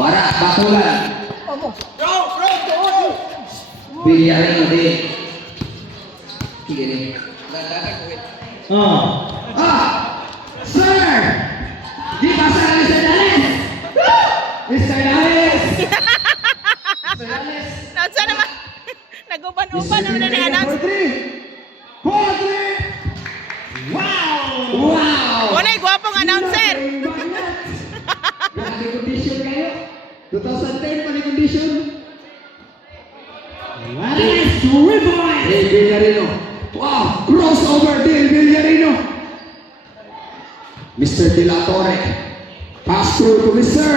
Wala, batulan. Villarino din. Sige din. Sir! Di ba sa Mr. Dallas? Mr. Dallas! Mr. Dallas! Nausa naman. Nag-upan-upan naman na ni-announce. 4-3! Wow! Wow! Wala yung gwapong announcer. Grabe condition kayo. 2010 pa ni condition. What is Riboy? Del Villarino. Wow! Crossover Del Villarino. Mr. De La Torre. Pass through to Mr.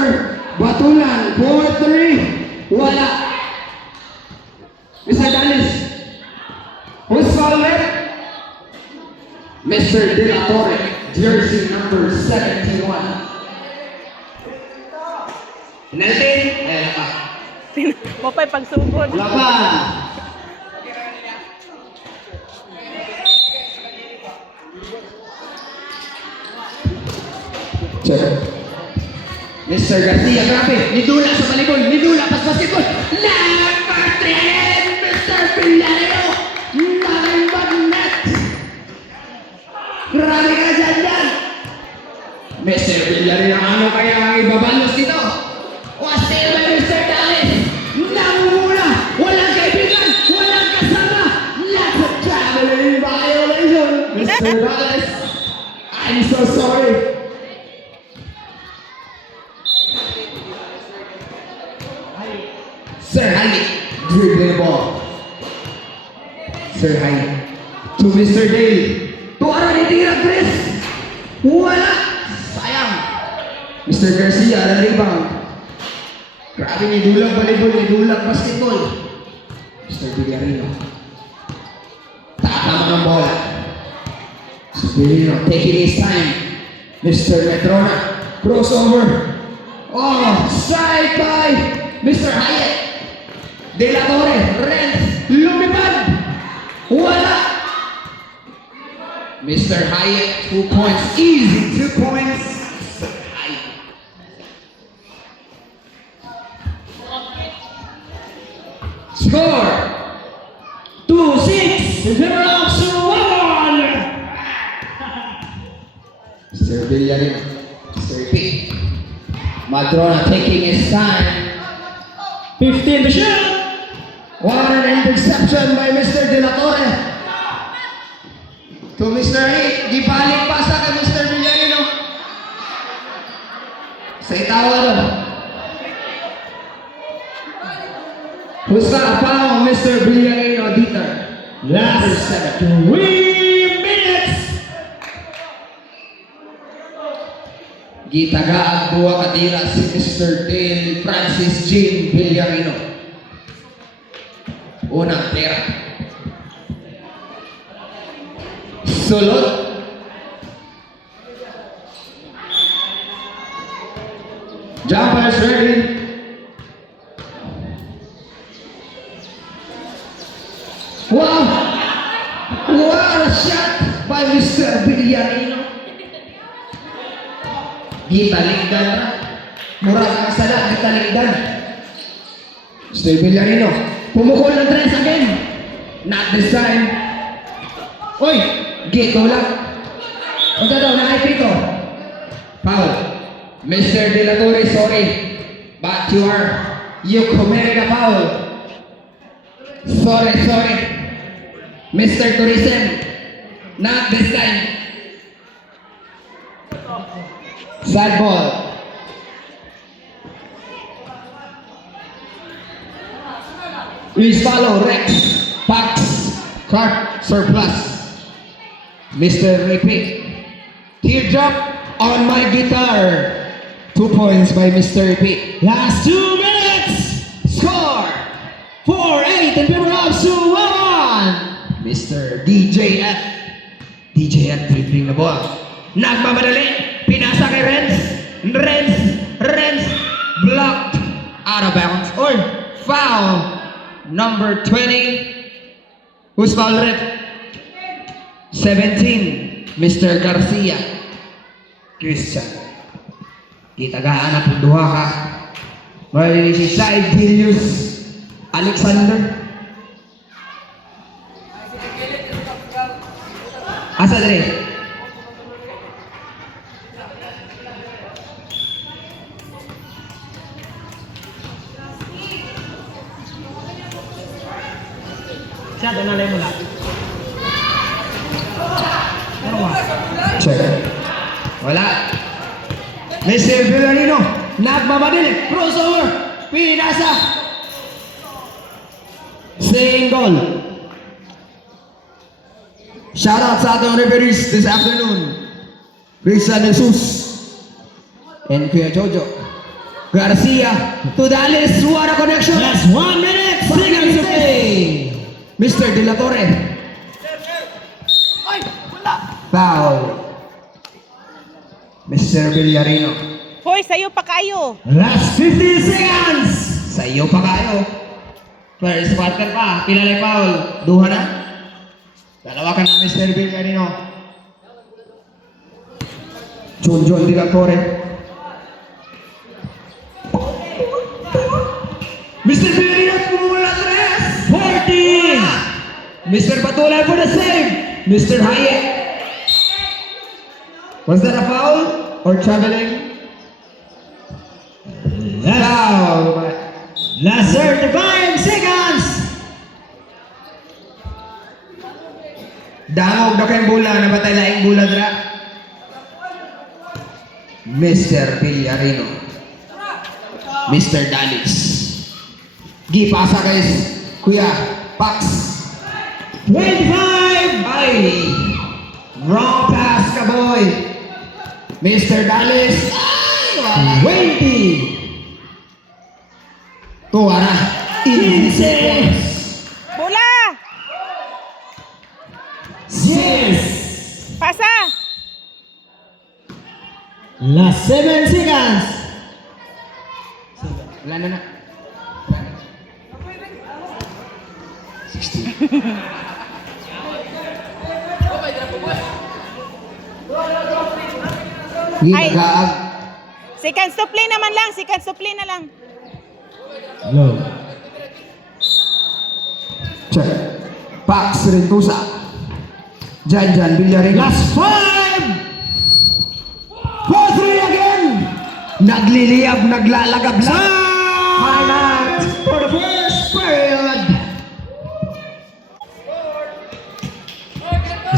Batulan. 4-3. Wala. Mr. Dallas. Who's fouled? Mr. De La Torre. Jersey number 71. Penalty. Ayan pa. Mapay pagsugod. Wala pa. Check. Mr. Garcia, grabe. Nidula sa volleyball. Nidula pas basketball. Number 10, Mr. Villarino. Nine net. Grabe ka dyan. Mr. Villarino, ano kaya ang ibabalos dito? Wastil by Mr. Dallas. Nangunguna. Walang kaibigan. Walang kasama. Lots of traveling violation. Mr. Dallas, I'm so sorry. Sir Haile, dribbling the ball. Sir Haile, to Mr. Dale. To arah ditira, Chris. Wala. Sayang. Mr. Garcia, ada rebound. Grabe ni dulang volleyball, ni dulang basketball. Mr. Villarino. Tatama ng bola. Mr. Villarino taking his time. Mr. Metrona, crossover. Oh, strike by Mr. Hyatt. De La Torre, Renz, lumipad. Wala. Mr. Hyatt, 2 points, easy 2 points. Score 2-6. Mr. Villarino, Mr. P. Madrona taking his time. 15 to shoot. What an interception by Mr. De La Torre. To Mr. A. Di balik pasa kay Mr. Villarino. Sa itawa doon. Who's that foul, Mr. Villarino Dieter? Last 3 minutes. Gitagaan dua kadira si Mr. Dale Francis Jean Villarino. Unang tira. Sulot. Jumpers ready. Wow! What a shot by Mr. Villarino. Gitaligdan na. Murag ang salat, gitaligdan. Mr. Villarino. Pumukol ng 3 again. Not this time. Uy! Gito lang. Huwag ka daw, nakaipito. Foul. Mr. De La Torre, sorry. But you committed a foul. Sorry. Mr. Tourism. Not this time. Sad ball. Please follow Rex, Pax, Cart, Surplus. Mr. Repeat. Teardrop on my guitar. 2 points by Mr. Repeat. Last 2 minutes. Score 4-8 in favor of Suwon. Mr. DJF. DJF dribbling the ball. Nagmamadali. Pinasa kay Renz. Renz. Blocked. Out of bounds. Or foul. Number 20. Who's foul rep? 17. Mr. Garcia. Christian. Kitagaan at duha ka. May si Said Julius Alexander. Asa dali? Siya, doon na lang mula. Ano ba? Check. Wala. Mr. Villarino, nagmamadali. Crossover. Pinasa. Single. Shoutout sa atong referees this afternoon. Christian Jesus and Kuya Jojo Garcia to Dallas. What a connection. Last 1 minute. Single to play. Mr. De La Torre. Ay, wala. Foul. Mr. Villarino. Hoy, sa'yo pa kayo. Last 15 seconds. Sa iyo pa kayo. First quarter pa. Pilalay foul. Duha na. Dalawa ka na, Mr. Villarino. John De La Torre. Mr. Villarino, pumula tres. 14. Mr. Batulan for the save. Mr. Hayek. Was that a foul or traveling? Foul. Last 35 seconds. Dangog na kayong bola, nabatay laing bola dra. Mr. Villarino. Mr. Dalis. Gipasa guys. Kuya, Pax. 25. Ay! Wrong pass ka boy. Mr. Dalis. Ay! Wala. 20. Tuwa na. 15. Bola! Yes. Pasa! Last 7 seconds. Wala na na. 16. Ay. Gagaag. Seconds to play naman lang. Seconds to play na lang. Low. Check. Pax Rentusa. Jan Villarino. Last 5. 4-3 again. Nagliliyab, naglalagab lang. Highlight for the first period.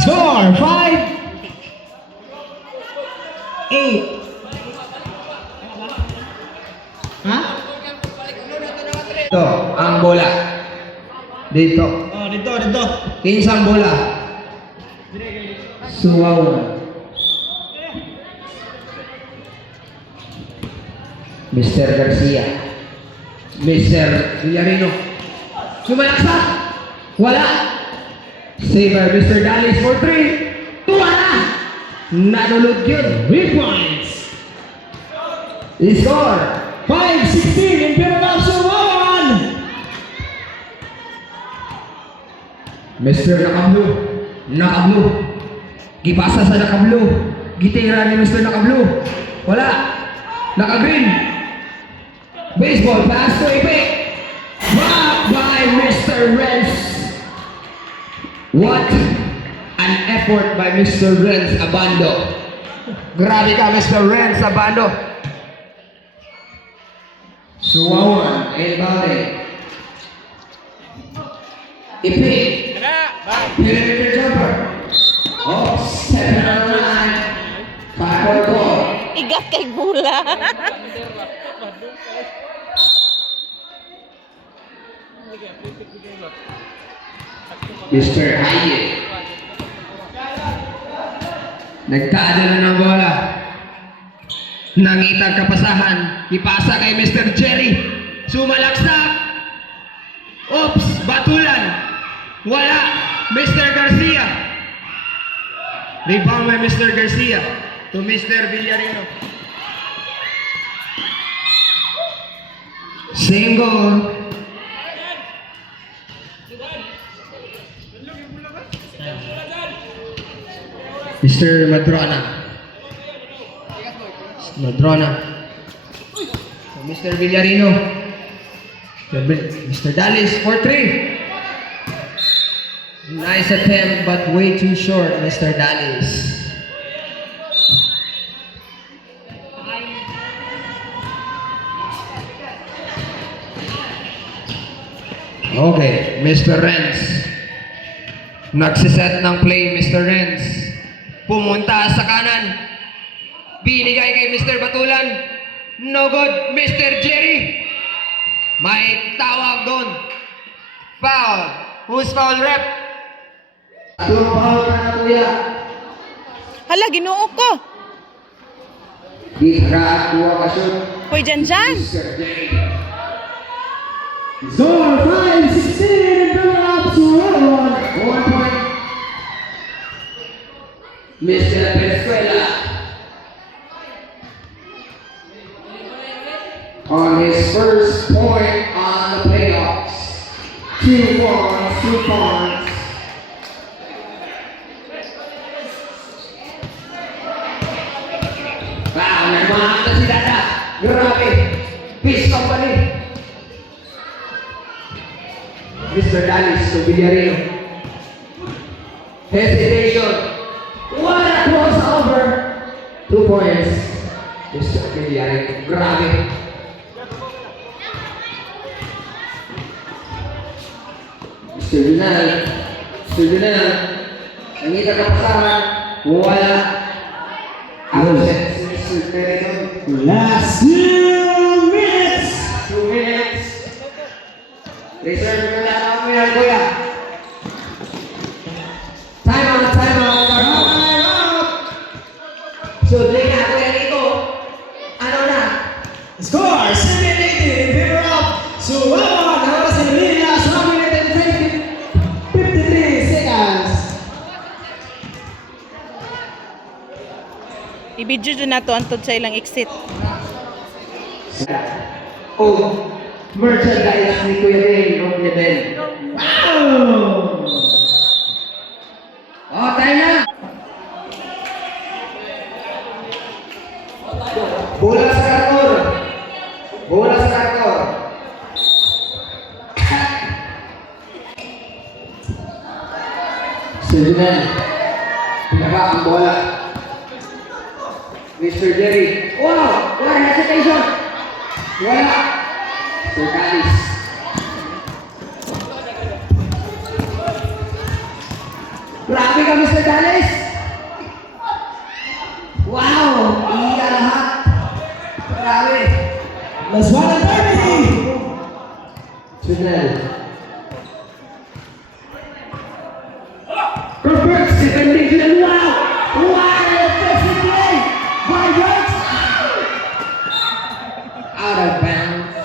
Score 5. 8. Ha? Ito, ang bola. Dito. Oh, dito. Kinsang bola. Suwaw. Mr. Garcia. Mr. Villarino. Sumalaksa. Wala. Saver, Mr. Dalis for 3. Tuwa na. Nanulog yun. 3 points. Score. 5-16 in Pinabasa 1. Mr. Nakablu. Nakablu. Gipasa sa Nakablu. Gitira ni Mr. Nakablu. Wala. Naka-green. Baseball pass to Ipe. Blocked by Mr. Renz. What an effort by Mr. Renz Abando. Grabe ka, Mr. Renz Abando. Suwawan. Elbade. Ipe. Penetrator jumper. Oh, 7 on the line. 5 goal. Igat kay bola. Mr. Hayek. Nagkaadala ng bola. Nangitang kapasahan. Ipasa kay Mr. Jerry. Sumalaksak. Oops, batulan. Wala. Mr. Garcia. Rebound by Mr. Garcia to Mr. Villarino. Single. Mr. Madrona. Mr. Villarino. Mr. Dallis for 3. Nice attempt but way too short, Mr. Dallis. Okay, Mr. Renz. Nagsiset ng play, Mr. Renz. Pumunta sa kanan. Binigay kay Mr. Batulan. No good, Mr. Jerry. May tawag doon. Foul. Who's foul, rep? Foul na kuya. Hala, ginoo ko. Di ka kuha ka shoot. Hoy, dyan. Mr. Jerry. Score 5-16 in favor of Suwon. 1 point. Mr. Venezuela. On his first point on the playoffs. 2 points, 2 points. Wow, nagmahal na si Dada. Grabe. Peace company. Mr. Dallis to Villarino. Hesitation. What a crossover. 2 points. Mr. Villarino. Grabe. Mr. Junal. Mr. Junal. Nangita ka pasaran. Wala. Absent si Mr. Pereton. Last 2 minutes. 2 minutes. Reserve na lang ako yan, kuya. Time out, time out. Time out. Sudli na, kuya Nico. Ano na? Score 7-18 in favor of Suwon. Ahora se elimina Suwon United 53 seconds. Ibidyo dyan na to antod sa ilang exit. Oh, merchandise ni Kuya Ray of Level. Wow! Oh, tayo na! Bola sa karton. Bola sa karton. Sejunal. Pinaka ang bola. Mr. Jerry. Wow! Wala hesitation. Wala. Sir Dallis. Grabe ka, Mr. Dallis. Wow! Iya lahat. Grabe. Last 1 and 30. Signal. Roberts defending to the wow! Wow! Offensive play by Roberts. Out of bounds.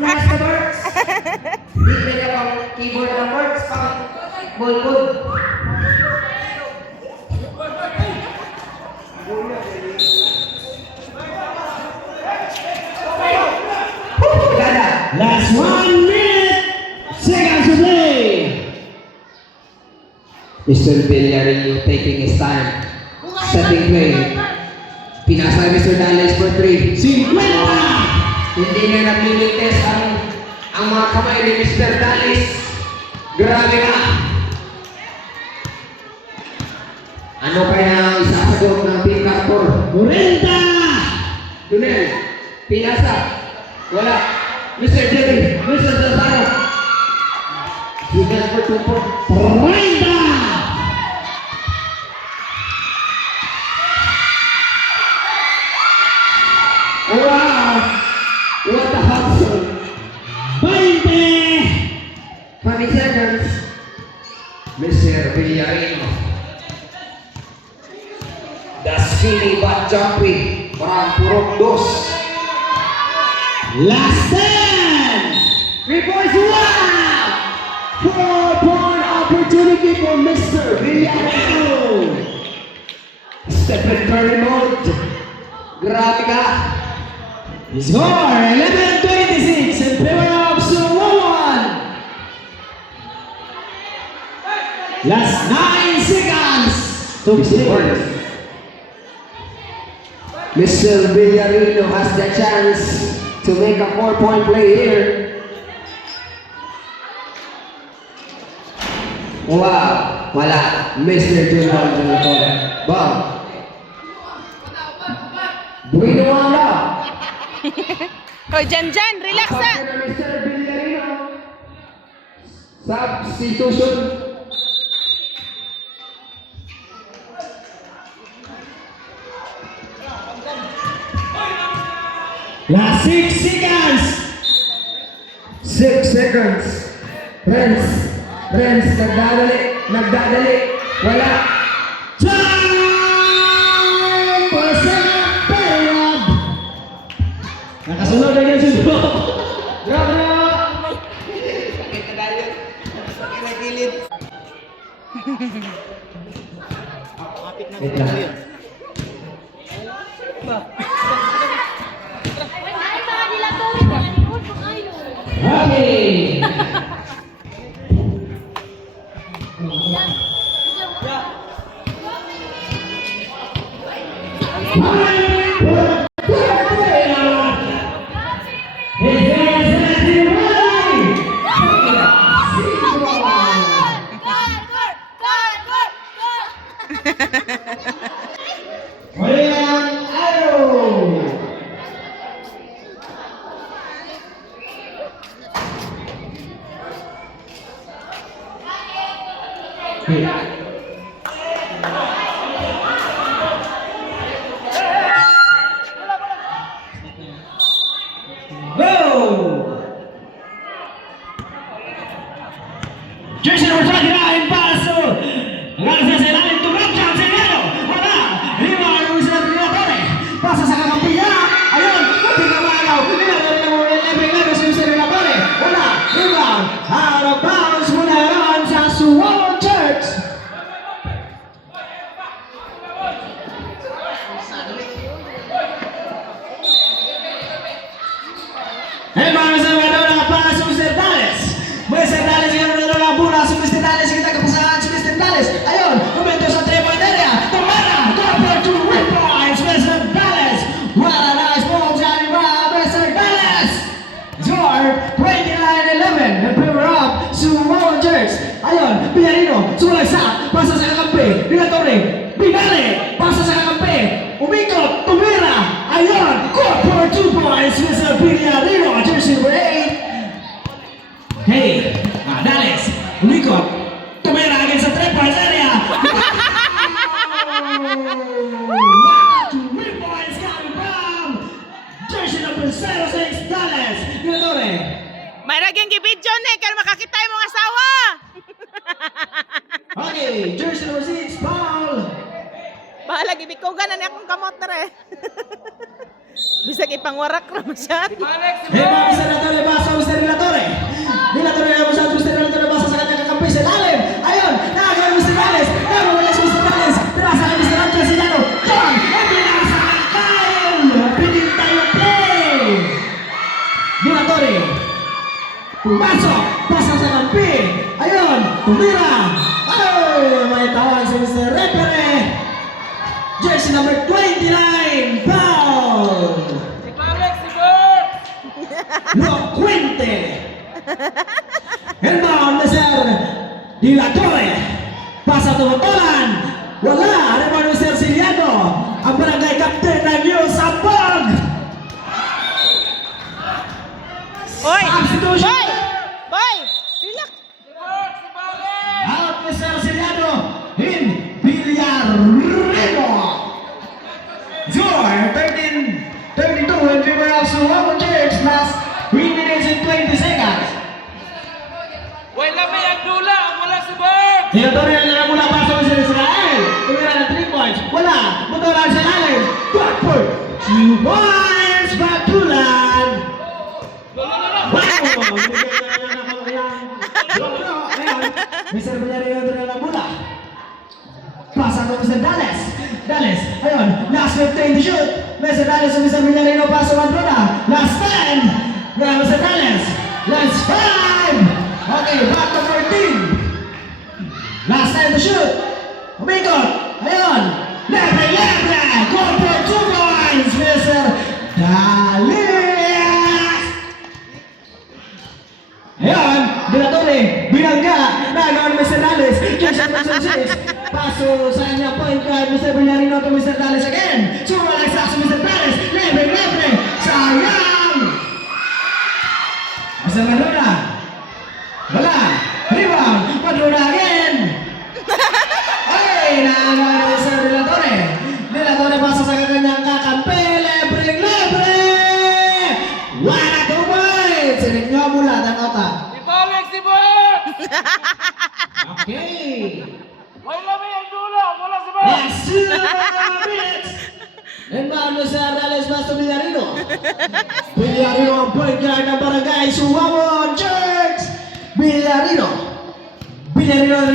Nice na Berts. Hindi ka pang keyboard ng Berts, pang bulbul. Ganda. Last 1 minute. Seconds to play. Mr. Villarino taking his time. Setting play. Pinasa ni Mr. Dallis for 3. 50. Hindi na naglilites ang mga kamay ni Mr. Dallis. Grabe ka! Ano kaya ang isasagot ng Team Carpor? 40. Dunel, pinasa. Wala. Mr. Jerry, Mr. Zazaro. Dunel for 2 points. 30. Wow! What a hustle! 20. 20 seconds. Mr. Villarino. The skinny but jumpy. Parang purok dos. Last 10. 3 points. Wow! 4-point opportunity for Mr. Villarino. Stephen Curry mode. Grabe ka. Score 11-26 in favor of Suwon. Last 9 seconds to play. Mr. Villarino has the chance to make a 4-point play here. Wow, wala. Mr. Junal Junatore. Bang. Bueno wala. Hoy, Jan, relax na. Pasok na Mr. Villarino. Substitution. Last 6 seconds. 6 seconds. Renz, nagdadali. Wala. Time for second period. Nakasunod na yung sunod. Grabe! Wait lang. Okay. Jersey number 29, paso. Lanza sa ilalim, turap siya, Seriano. Wala. Rebound, Luis Torre. Pasa sa kakampiya. Ayun, hindi na malaw. Nilalari na muna yung level si Luis Torre. Wala. Rebound. Out of bounds muna naman sa Suwon Church. Hey, mga Salvador, para sa Mr. Dallas. Mr. Dallas, yan na bola sa Mr. Dallas. Kita kapasahan si Mr. Dallas. Ayun, kumento sa 3-point area. Tumara, go for 2 points, Mr. Dallas. What a nice ball, Johnny Rob, Mr. Dallas. Score 29-11. And power up, Suwon Church. Ayun, Villarino, sulagsak, pasa sa kakampi. Torre, Binale, pasa sa kakampi. Umikot, tumira. Ayun, go for 2 points, Mr. Villarino, jersey number 8. Hey, Dallas, umikot, tumira agad sa 3-point area. 2 points coming from jersey number 06, Dallas. Torre. May naging gibidyo ni, kaya makakita yung mga asawa. Okay, jersey number 6, Paul. Bahala, gibikugan na ni akong kamot na rin. Bisag ipangwarak naman siya. Hey, mga Mr. Latore, basa Mr. Latore. Latore na basa Mr. Latore, basa sa kanyang kakampi sa lalim. Ayun, nakagano Mr. Dallas. Nakawala si Mr. Dallas. Pinasa ka Mr. Latore, Siliano. John, at pinasa ka Kyle. Pinintay yung play. Latore. Pumasok, pasa sa kampi. Ayun, tumira. Ay, may tawag si Mr. Repere. Jersey number 29, Paul. Locuente. Herman Mr. De La Torre. Pasa tumutulan. Wala. Herman Mr. Siliano. Ang barangay captain ng New Sabog. Hoy! Substitution. Boy! Boy! Relax! Out Mr. Siliano. In Villarino. Score 13-32 in favor of Suwon Church. Last 3 minutes and 20 seconds. Wala may ang dula, ang wala si Bert! Tinatorio na lang mula pasok sa Israel. Tumira ng 3 points. Wala. Motoran sa lalim. Back for 2 points. Batulan. Wow! Mr. Villarino na lang mula. Pasa ko Mr. Dallas. Dallas. Ayun. Last 15 to shoot. Mr. Dallas and Mr. Villarino pasok ang bola. Last 10. Mr. Dallas. Last 5. Okay, back to 14. Last time to shoot. Umikot. Ayun. Lebre. Go for 2 points. to Mr. Dallas again. Sumulay sa Mr. Dallas. Libre. Sayang. Mr. Madrona. Wala. Rebound. Madrona again. Ay, naagawa na Mr. De La Torre. De La Torre pasa sa kanyang kakampi. Libre. 1 at 2 points. Sinig nyo mula ng otak. Ibalik si Bert! Okay. May lami ang dula! Wala si Bert! Next 2 minutes. And now, Mr. Dallas Master Villarino. Villarino ang point guard ng Barangay Suwamon Church. Villarino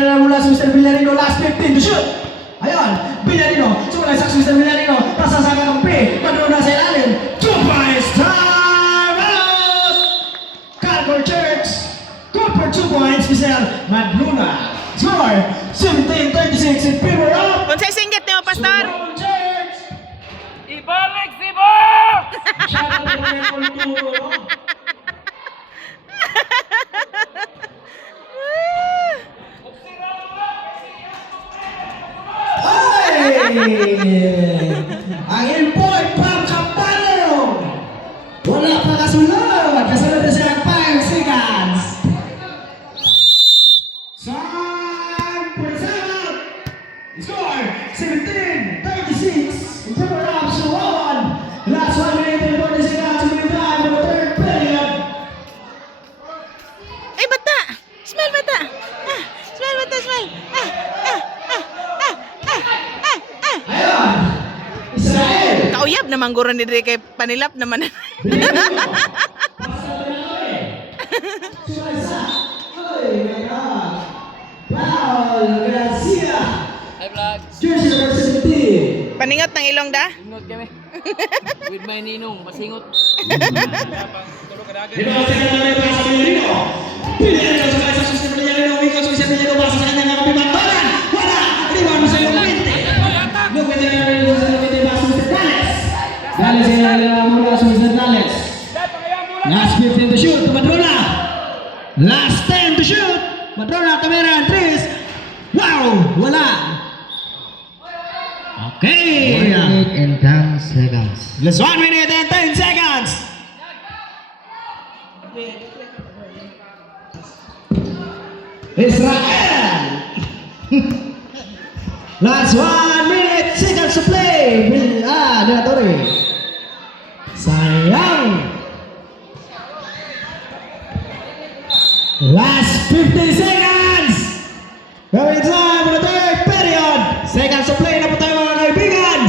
na mula sa Mr. Villarino. Last 15 to shoot. Ayun, Villarino. Sumulay sa Mr. Villarino. Pasa sa kakampi. Madrona sa ilalim. 2 points. Time out. Calgary Church. Good for 2 points. Mr. Madrona. Score 17-36 in favor of Unsay singgit niyo, Pastor? Suwamon Church. Ibalik si Bert! Ang import from Campano. Wala pa kasunod. Kasunod na siya 5 seconds. Time for the setup. Score 17-36 in favor of Suwon. Last 1 minute and 40 seconds to be time for the third period. Ay, bata! Smile, bata! Smile, bata, smile! Ayun. Israel. Kauyab naman guro ni Dre kay panilap naman. Paul Garcia. Hi, vlog! Jersey number 17. Paningot ng ilong da? Singot kami. With my ninong, masingot. Dito ang sekretary para sa Villarino. Villarino sa kaya sa Suster Villarino. Ikaw sa Suster Villarino para sa kanyang kapibantonan. Wala! Rebound sa iyong 20. Look at the Villarino sa iyong 20 para sa Suster Dallas. Dallas ay mula sa Suster Dallas. Last 15 to shoot. Madrona. Last 10 to shoot. Madrona, kamera, and threes. Wow! Wala! Okay! 1 minute and 10 seconds. Last 1 minute and 10 seconds! Israel! Last 1 minute, seconds to play! De La Torre. Sayang! Last 50 seconds! Going time for the third period! Seconds to play na po tayo mga kaibigan!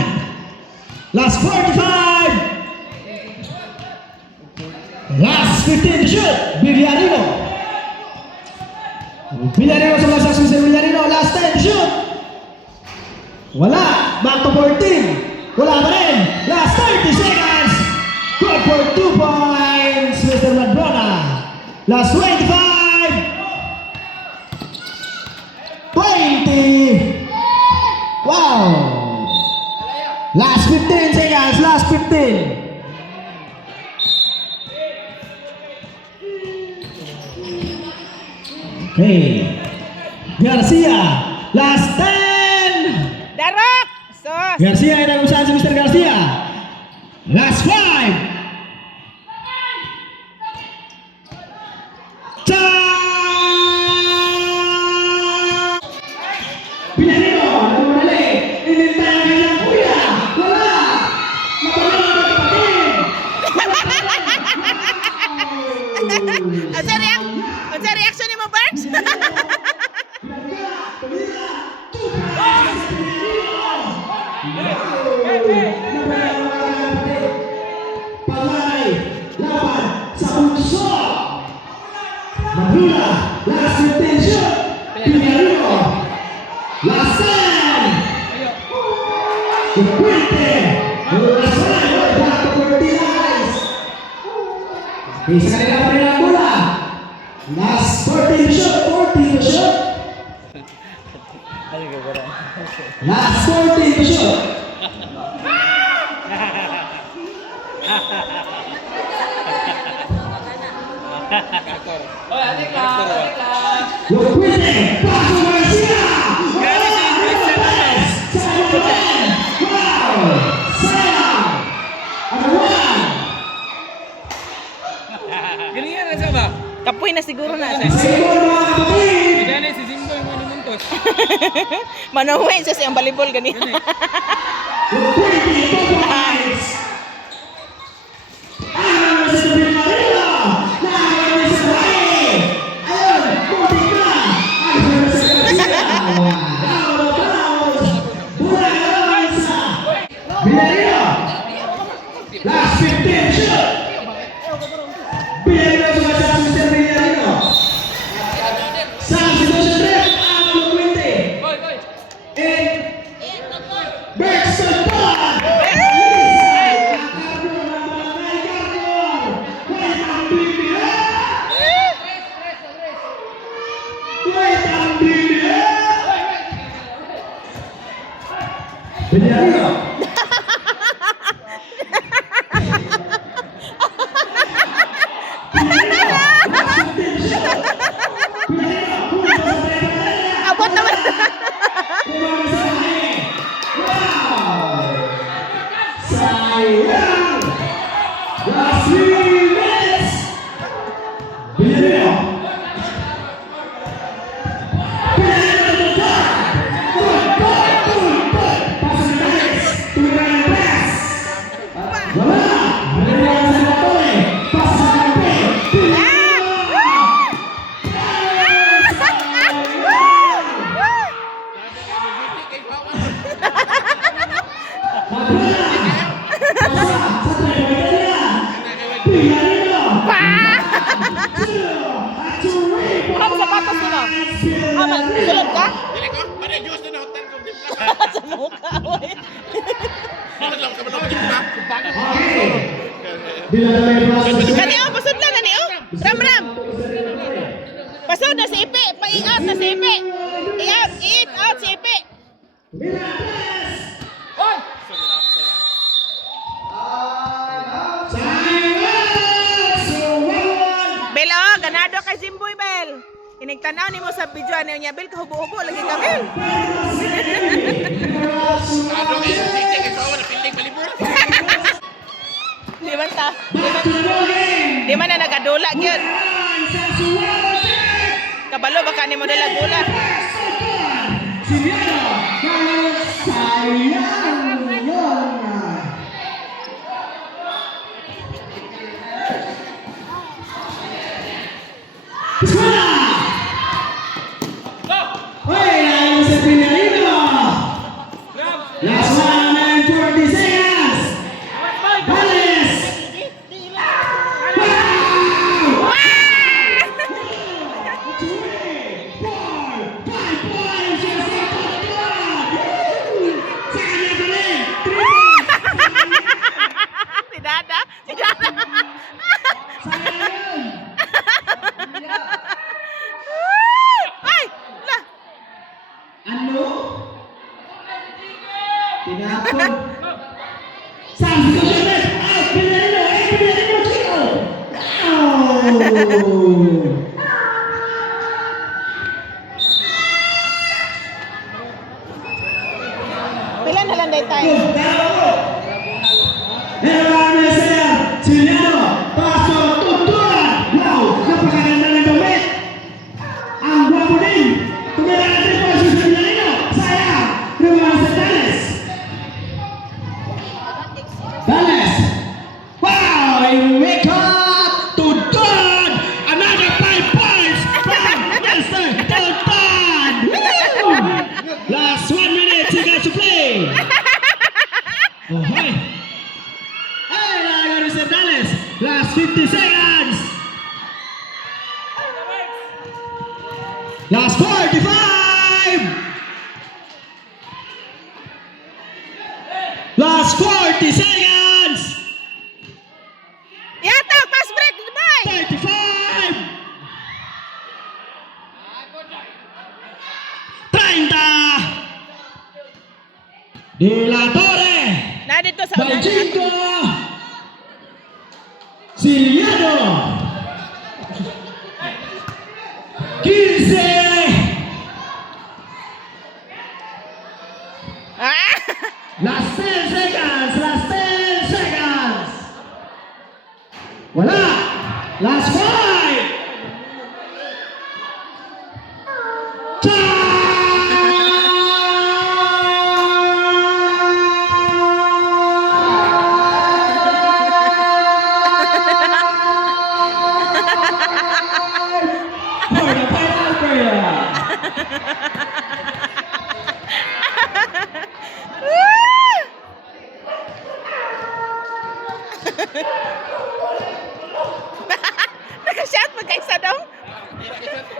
Last 45! Last 15 to shoot! Villarino! Villarino sa last Mr. Villarino, last 10 to shoot! Wala! Back to 14! Wala pa rin! Last 30 seconds! Good for 2 points, Mr. Madrona! Last 25! 20! Wow! Last 15 seconds, last 15! Okay. Garcia, last 10! Darok! Sos! Garcia ay nagusahan si Mr. Garcia. Last 5! Time! Pinarino, nagmamali. Inintayan ka niya, kuya. Wala! Mabalong ang kapatid! Unsa reaction ni mo, Bert? Pagay, laban sa puso. Madrona, last 15 shot. Pinarino, last 10. Kukwente, last 1. Back to 40 eyes. Isa kanila pa rin ang bola. Last 40 shot, 40 shot. Last 40 shot. Oy, adik lang! Kukwente, Paso Garcia. Galing si Christian Ramos. Wow! siguro na siya. Siguro mga kapatid. Gani si Zimboy mo ni Muntos. Manahuin siya siyang volleyball ganyan. With 22 points. Ang sa Pinarino. Nakakawin sa Hawaii. Ayun, putik na. Ang sa Garcia. Buhay sa Pinarino. Last 15 shoot. Pinarino sumasama si Mr. Pinarino. Sa situation rep, ang 20. Boy, boy. And Bergson Pond! Abot naman. Sayang! Last 3 minutes! Pinarino! Pinarino to the top! Good! Pass sa Dalis! Tumira ng pass! Wala! Pinarino sa Latoy! Pass sa Kampe! Ano sapatos nila? Aman, sulod ka? Dili ko, pare Diyos na hotel ko din. Sa mukha, oy. Alam ka ba na kita? Kani oh, pasod lang kani oh. Ram. Pasod na si Ipi, pa-i-out na si Ipi. I-out si Ipi. Hoy! Bel oh, ganado kay Zimboy Bel. Inigtanaw nimo sa video ano niya Bel, kahubo-hubo lagi ka Bel. Ano kayo? Sige, kayo na piling balibur. Di man ta? Di man na nagadula gyud. Kabalo baka nimo dala gula. Last 1 and 40 seconds. Dalis. Wow! 3, 4, 5 points. Si Dada. Ay! La. Ano? Tinapon. Sam, situation is out. Pinarino, Chico. Oh! Pila na lang day time. Hermano saya, Siliano, paso, tutuan. Wow, napakaganda ng damit. Ang gwapo din. Tumira na 3 points sa Pinarino. Sayang. Naman sa Dalis. Dalis. Wow, make up to Don. Another 5 points from Mr. Don. Last 1 minute, he got to play. Oh, hi. Hey, now Mr. Dallas. Last 50 seconds. Last 45. Last 40 seconds. Yata, pass break, bye. 35. 30. De La Torre. Na dito sa unahan. Bajinto. Siliano. 15. Ah! Last 10 seconds. Last 10 seconds. Wala. Last 5. Naka-shot magkaisa daw.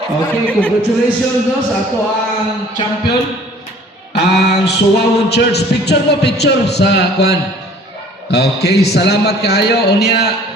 Okay, congratulations no, sa ato ang champion. Ang Suwawon Church. Picture mo, picture sa kwan. Okay, salamat kayo. Unya,